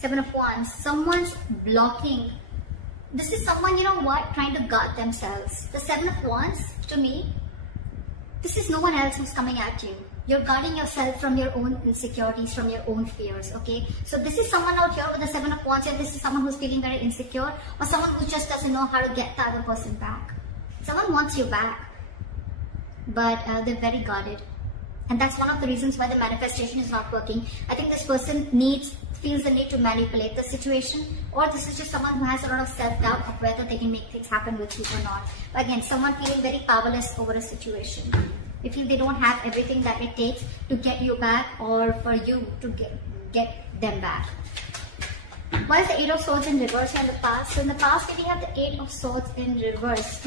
Seven of Wands. Someone's blocking. This is someone, you know what, trying to guard themselves. The Seven of Wands, to me, this is no one else who's coming at you. You're guarding yourself from your own insecurities, from your own fears, okay? So this is someone out here with the Seven of Wands, and this is someone who's feeling very insecure, or someone who just doesn't know how to get the other person back. Someone wants you back, but they're very guarded. And that's one of the reasons why the manifestation is not working. I think this person feels the need to manipulate the situation, or this is just someone who has a lot of self-doubt of whether they can make things happen with you or not. But again, someone feeling very powerless over a situation. They feel they don't have everything that it takes to get you back, or for you to get them back. Why is the Eight of Swords in reverse in the past? So in the past, if you have the Eight of Swords in reverse,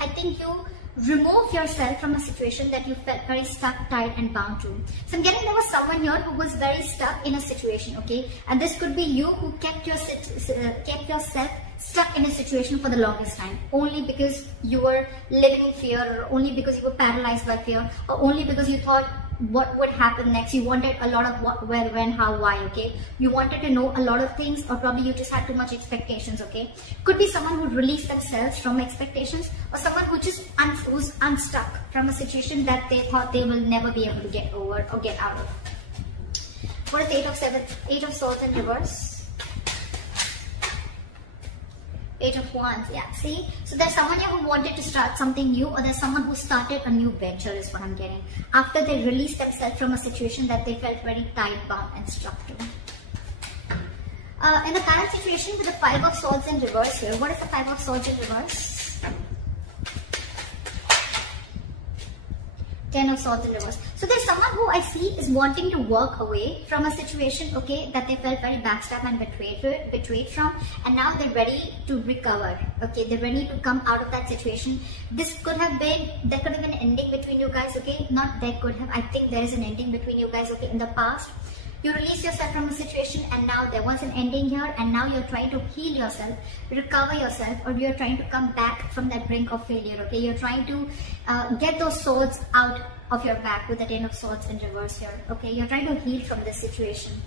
I think you remove yourself from a situation that you felt very stuck, tied and bound to. So I'm getting there was someone here who was very stuck in a situation, okay? And this could be you who kept yourself stuck in a situation for the longest time, only because you were living in fear, or only because you were paralyzed by fear, or only because you thought what would happen next. You wanted a lot of what, where, when, how, why, okay? You wanted to know a lot of things, or probably you just had too much expectations, okay? Could be someone who released themselves from expectations, or someone who just who's unstuck from a situation that they thought they will never be able to get over or get out of. What is the Eight of Swords in reverse? Eight of Wands, yeah, see? So there's someone here who wanted to start something new, or there's someone who started a new venture is what I'm getting. After they released themselves from a situation that they felt very tied, bound and stuck to. In the current situation with the Five of Swords in reverse here, what is the Five of Swords in reverse? Ten of Swords in reverse. So there's someone who I see is wanting to walk away from a situation, okay, that they felt very backstabbed and betrayed from, and now they're ready to recover, okay, they're ready to come out of that situation. There could have been an ending between you guys, okay, I think there is an ending between you guys, okay, in the past. You release yourself from a situation, and now there was an ending here, and now you're trying to heal yourself, recover yourself, or you're trying to come back from that brink of failure, okay? You're trying to get those swords out of your back with the Ten of Swords in reverse here, okay? You're trying to heal from this situation.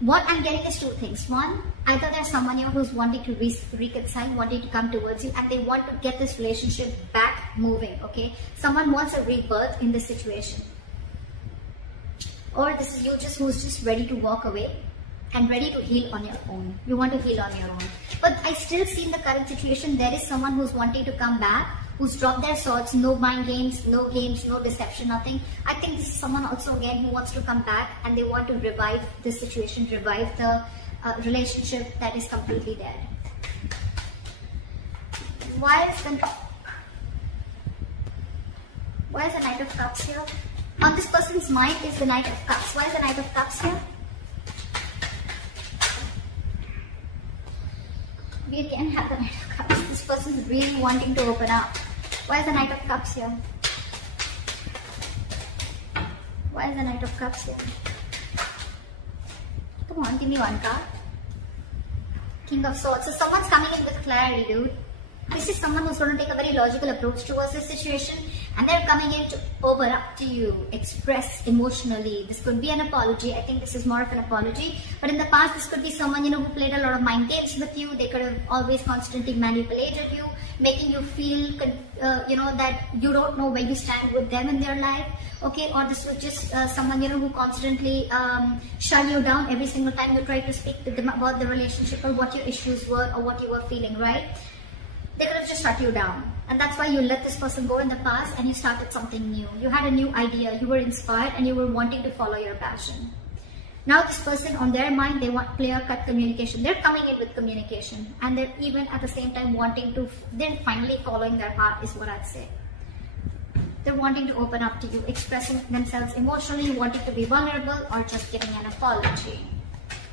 What I'm getting is two things. One, either there's someone here who's wanting to reconcile, wanting to come towards you, and they want to get this relationship back moving, okay? Someone wants a rebirth in this situation. Or this is you who's just ready to walk away and ready to heal on your own. You want to heal on your own. But I still see in the current situation, there is someone who's wanting to come back, who's dropped their swords, no mind games, no deception, nothing. I think this is someone also again who wants to come back, and they want to revive this situation, revive the relationship that is completely dead. Why is the Knight of Cups here? On this person's mind is the Knight of Cups. Why is the Knight of Cups here? We again have the Knight of Cups. This person is really wanting to open up. Why is the Knight of Cups here? Why is the Knight of Cups here? Come on, give me one card. King of Swords. So someone's coming in with clarity, dude. This is someone who's going to take a very logical approach towards this situation, and they're coming in to open up to you, express emotionally. This could be an apology. I think this is more of an apology. But in the past, this could be someone, you know, who played a lot of mind games with you. They could have always constantly manipulated you, making you feel, you know, that you don't know where you stand with them in their life. Okay, or this was just someone, you know, who constantly shut you down every single time you tried to speak to them about the relationship, or what your issues were, or what you were feeling, right? They could have just shut you down. And that's why you let this person go in the past, and you started something new. You had a new idea, you were inspired, and you were wanting to follow your passion. Now this person, on their mind, they want clear-cut communication. They're coming in with communication, and they're even at the same time wanting to, they're finally following their heart is what I'd say. They're wanting to open up to you, expressing themselves emotionally, wanting to be vulnerable, or just giving an apology.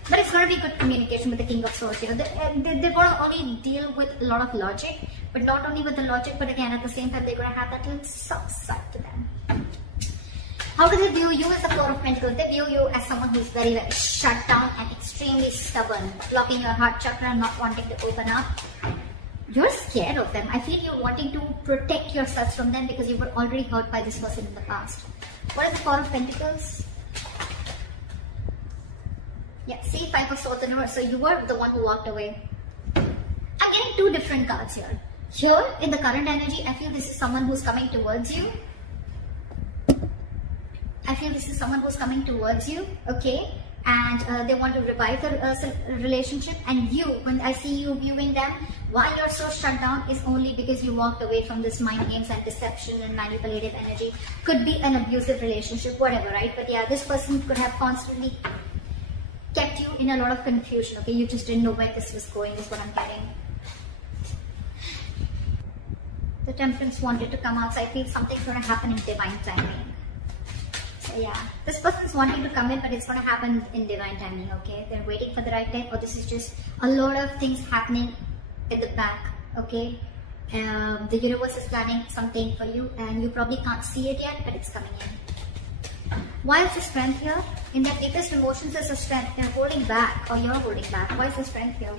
But it's going to be good communication with the King of Swords. You know, they're going to only deal with a lot of logic, but not only with the logic, but again, at the same time, they're going to have that little soft side to them. How do they view you as the Four of Pentacles? They view you as someone who's very, very shut down and extremely stubborn, blocking your heart chakra, not wanting to open up. You're scared of them. I feel you're wanting to protect yourself from them because you were already hurt by this person in the past. What is the Four of Pentacles? Yeah, see, Five of Swords in reverse. So you were the one who walked away. I'm getting two different cards here. Here, in the current energy, I feel this is someone who's coming towards you. I feel this is someone who's coming towards you, okay? And they want to revive the relationship. And you, when I see you viewing them, why you're so shut down is only because you walked away from this mind games and deception and manipulative energy. Could be an abusive relationship, whatever, right? But yeah, this person could have constantly kept you in a lot of confusion, okay? You just didn't know where this was going, is what I'm getting. The Temperance wanted to come out, so I feel something's going to happen in divine timing. So yeah, this person's wanting to come in, but it's going to happen in divine timing, okay? They're waiting for the right time, or this is just a lot of things happening in the back, okay? The universe is planning something for you, and you probably can't see it yet, but it's coming in. Why is the strength here? In their deepest emotions, there's a strength. They're holding back, or you're holding back. Why is the strength here?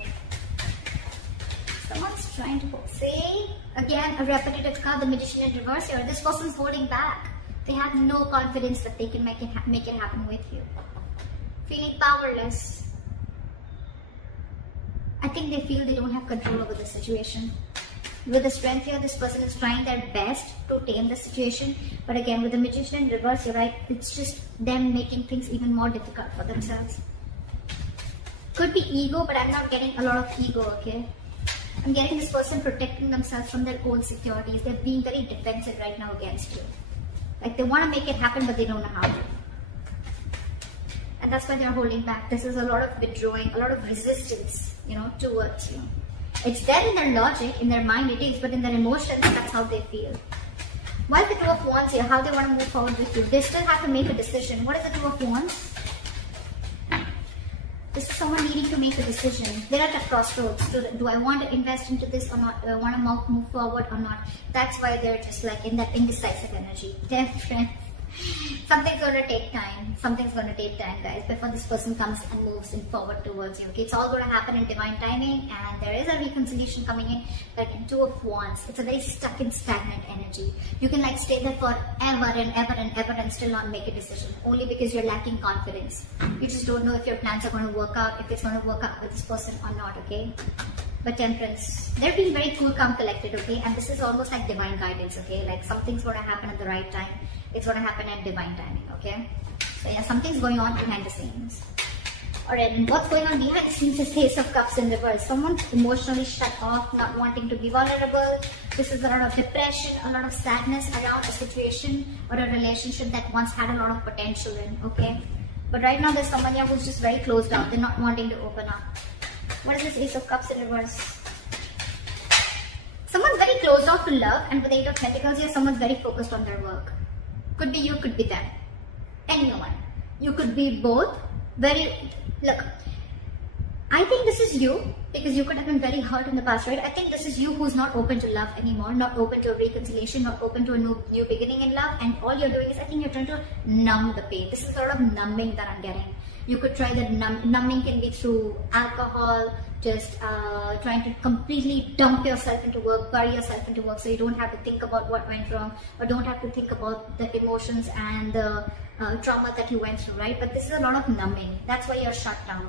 Someone's trying to say, again, a repetitive card, the Magician in reverse here. This person's holding back. They have no confidence that they can make it happen with you. Feeling powerless. I think they feel they don't have control over the situation. With the strength here, this person is trying their best to tame the situation. But again, with the Magician in reverse, you're right, it's just them making things even more difficult for themselves. Could be ego, but I'm not getting a lot of ego, okay? I'm getting this person protecting themselves from their own securities. They're being very defensive right now against you. Like they want to make it happen, but they don't know how to. And that's why they're holding back. This is a lot of withdrawing, a lot of resistance, you know, towards you. It's there in their logic, in their mind it is, but in their emotions, that's how they feel. Why is the Two of Wands here? How they want to move forward with you? They still have to make a decision. What is the Two of Wands? This is someone needing to make a decision. They're at a crossroads. Do I want to invest into this or not? Do I want to move forward or not? That's why they're just like in that indecisive energy. Something's going to take time. Something's going to take time, guys, before this person comes and moves in forward towards you. Okay, it's all going to happen in divine timing, and there is a reconciliation coming in. Like in Two of Wands, it's a very stuck and stagnant energy. You can like stay there forever and ever and ever and still not make a decision, only because you're lacking confidence. You just don't know if your plans are going to work out, if it's going to work out with this person or not, okay? But Temperance, they're being very cool, calm, collected, okay? And this is almost like divine guidance, okay? Like something's going to happen at the right time. It's going to happen at divine timing, okay? So yeah, something's going on behind the scenes. Alright, and what's going on behind the scenes is Ace of Cups in reverse. Someone's emotionally shut off, not wanting to be vulnerable. This is a lot of depression, a lot of sadness around a situation or a relationship that once had a lot of potential in, okay? But right now there's someone here who's just very closed down. They're not wanting to open up. What is this Ace of Cups in reverse? Someone's very closed off to love, and with the Eight of Pentacles here, someone's very focused on their work. Could be you, could be them. Anyone. You could be both. Look, I think this is you, because you could have been very hurt in the past, right? I think this is you who's not open to love anymore, not open to a reconciliation, not open to a new beginning in love, and all you're doing is, I think you're trying to numb the pain. This is sort of numbing that I'm getting. You could try that. Numbing can be through alcohol, just trying to completely dump yourself into work, bury yourself into work, so you don't have to think about what went wrong, or don't have to think about the emotions and the trauma that you went through, right? But this is a lot of numbing. That's why you're shut down.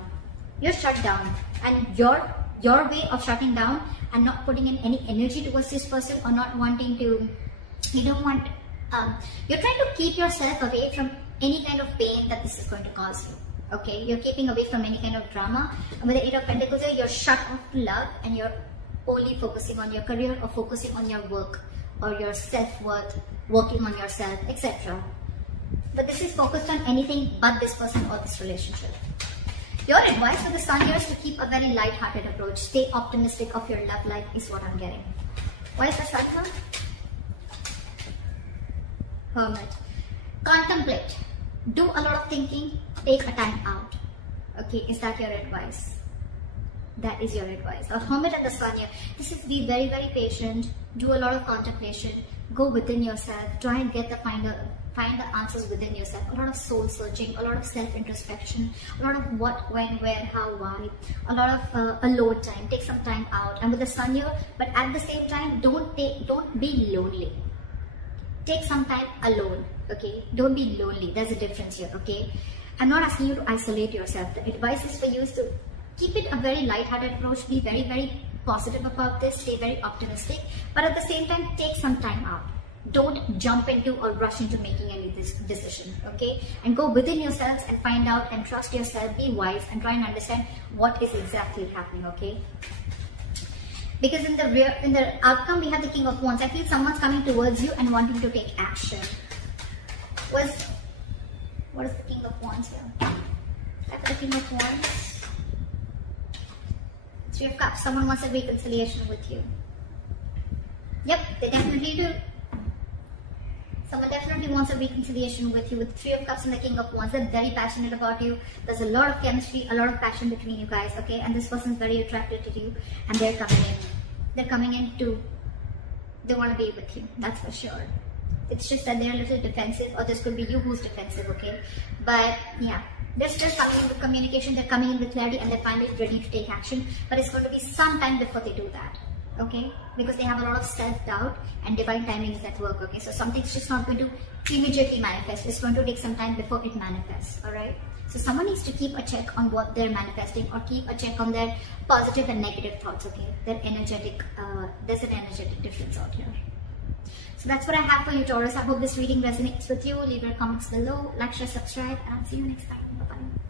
You're shut down, and your way of shutting down and not putting in any energy towards this person, or not wanting to, you don't want, you're trying to keep yourself away from any kind of pain that this is going to cause you. Okay, you're keeping away from any kind of drama. And with the Eight of Pentacles here, you're shut off to love, and you're only focusing on your career, or focusing on your work, or your self-worth, working on yourself, etc. But this is focused on anything but this person or this relationship. Your advice for the Sun here is to keep a very light-hearted approach. Stay optimistic of your love life is what I'm getting. Why is the Sun here? Hermit. Contemplate. Do a lot of thinking. Take a time out. Okay, is that your advice? That is your advice. A Hermit and the Sun here. This is be very, very patient. Do a lot of contemplation. Go within yourself. Try and find the answers within yourself. A lot of soul searching. A lot of self-introspection. A lot of what, when, where, how, why. A lot of alone time. Take some time out. And with the Sun here, but at the same time, don't be lonely. Take some time alone. Okay, don't be lonely. There's a difference here. Okay. I'm not asking you to isolate yourself. The advice is for you is to keep it a very light-hearted approach, be very, very positive about this, stay very optimistic, but at the same time, take some time out. Don't jump into or rush into making any decision, okay? And go within yourselves and find out and trust yourself, be wise, and try and understand what is exactly happening, okay? Because in the outcome, we have the King of Wands. I feel someone's coming towards you and wanting to take action. What is the King of Wands here? After the King of Wands, Three of Cups. Someone wants a reconciliation with you. Yep, they definitely do. Someone definitely wants a reconciliation with you with Three of Cups and the King of Wands. They're very passionate about you. There's a lot of chemistry, a lot of passion between you guys, okay? And this person's very attracted to you, and they're coming in. They're coming in to, they want to be with you, that's for sure. It's just that they're a little defensive, or this could be you who's defensive, okay? But yeah, they're still coming in with communication, they're coming in with clarity, and they're finally ready to take action. But it's going to be some time before they do that, okay? Because they have a lot of self-doubt, and divine timing is at work, okay? So something's just not going to immediately manifest. It's going to take some time before it manifests, alright? So someone needs to keep a check on what they're manifesting, or keep a check on their positive and negative thoughts, okay? Their energetic, there's an energetic difference out here. So that's what I have for you, Taurus. I hope this reading resonates with you. Leave your comments below, like, share, subscribe, and I'll see you next time. Bye-bye.